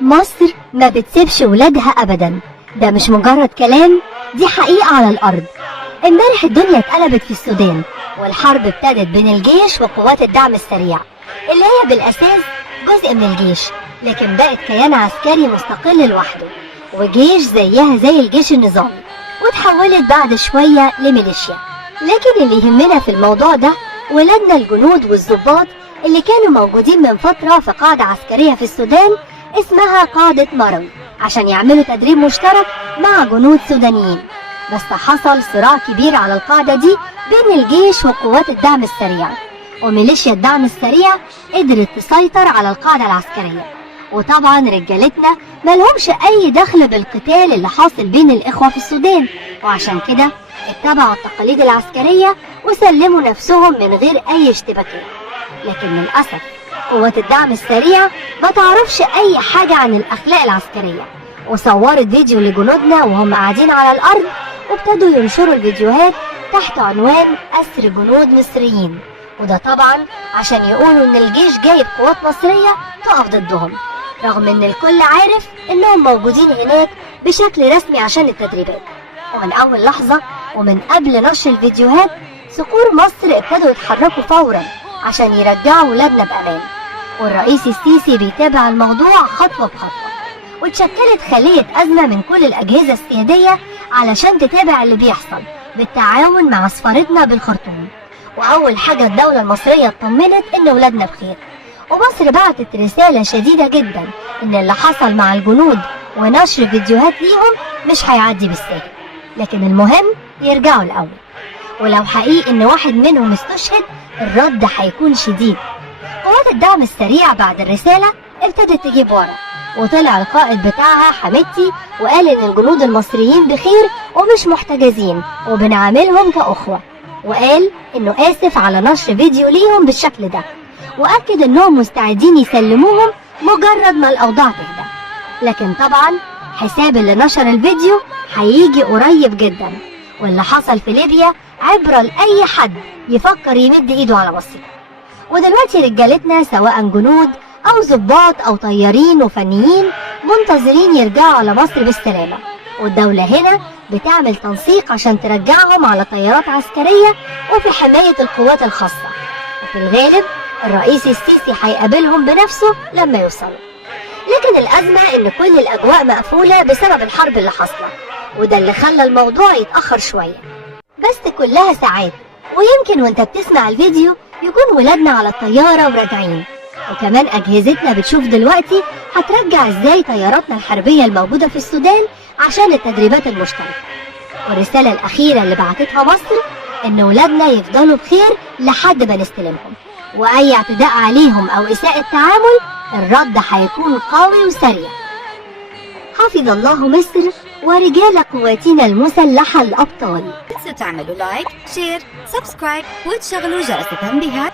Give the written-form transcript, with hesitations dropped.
مصر ما بتسيبش ولادها أبدا، ده مش مجرد كلام، دي حقيقة على الأرض. امبارح الدنيا اتقلبت في السودان، والحرب ابتدت بين الجيش وقوات الدعم السريع اللي هي بالأساس جزء من الجيش، لكن بقت كيان عسكري مستقل لوحده وجيش زيها زي الجيش النظامي، وتحولت بعد شوية لميليشيا. لكن اللي يهمنا في الموضوع ده ولادنا الجنود والضباط اللي كانوا موجودين من فترة في قاعدة عسكرية في السودان اسمها قاعدة مروي عشان يعملوا تدريب مشترك مع جنود سودانيين. بس حصل صراع كبير على القاعدة دي بين الجيش وقوات الدعم السريع، وميليشيا الدعم السريع قدرت تسيطر على القاعدة العسكرية. وطبعا رجالتنا ملهمش أي دخل بالقتال اللي حاصل بين الإخوة في السودان، وعشان كده اتبعوا التقاليد العسكرية وسلموا نفسهم من غير أي اشتباكات. لكن للأسف قوات الدعم السريع ما تعرفش أي حاجة عن الأخلاق العسكرية، وصورت فيديو لجنودنا وهم قاعدين على الأرض، وابتدوا ينشروا الفيديوهات تحت عنوان أسر جنود مصريين، وده طبعا عشان يقولوا إن الجيش جايب قوات مصرية تقف ضدهم، رغم إن الكل عارف إنهم موجودين هناك بشكل رسمي عشان التدريبات. ومن أول لحظة ومن قبل نشر الفيديوهات صقور مصر ابتدوا يتحركوا فورا عشان يرجعوا ولادنا بأمان، والرئيس السيسي بيتابع الموضوع خطوة بخطوة، واتشكلت خلية أزمة من كل الأجهزة السيادية علشان تتابع اللي بيحصل بالتعاون مع سفارتنا بالخرطوم. وأول حاجة الدولة المصرية اطمنت إن ولادنا بخير، ومصر بعتت رسالة شديدة جدا إن اللي حصل مع الجنود ونشر فيديوهات ليهم مش هيعدي بالسهل، لكن المهم يرجعوا الأول، ولو حقيقي إن واحد منهم استشهد الرد هيكون شديد. قوات الدعم السريع بعد الرسالة ابتدت تجيب ورا، وطلع القائد بتاعها حميدتي وقال إن الجنود المصريين بخير ومش محتجزين وبنعاملهم كأخوة، وقال إنه آسف على نشر فيديو ليهم بالشكل ده، وأكد إنهم مستعدين يسلموهم مجرد ما الأوضاع تهدى. لكن طبعا حساب اللي نشر الفيديو هيجي قريب جدا، واللي حصل في ليبيا عبرة لأي حد يفكر يمد إيده على مصر. ودلوقتي رجالتنا سواء جنود أو ضباط أو طيارين وفنيين منتظرين يرجعوا على مصر بالسلامة، والدولة هنا بتعمل تنسيق عشان ترجعهم على طيارات عسكرية وفي حماية القوات الخاصة، وفي الغالب الرئيس السيسي هيقابلهم بنفسه لما يوصلوا. لكن الأزمة إن كل الأجواء مقفولة بسبب الحرب اللي حاصلة، وده اللي خلى الموضوع يتأخر شوية، بس كلها ساعات، ويمكن وانت بتسمع الفيديو يكون ولادنا على الطيارة وراجعين. وكمان أجهزتنا بتشوف دلوقتي هترجع ازاي طياراتنا الحربية الموجودة في السودان عشان التدريبات المشتركة. والرسالة الأخيرة اللي بعتتها مصر إن ولادنا يفضلوا بخير لحد ما نستلمهم، وأي اعتداء عليهم أو إساءة تعامل الرد هيكون قوي وسريع. حفظ الله مصر ورجال قواتنا المسلحة الأبطال. تنسوا تعملوا لايك، شير، سبسكرايب وتشغلوا جرس التنبيهات.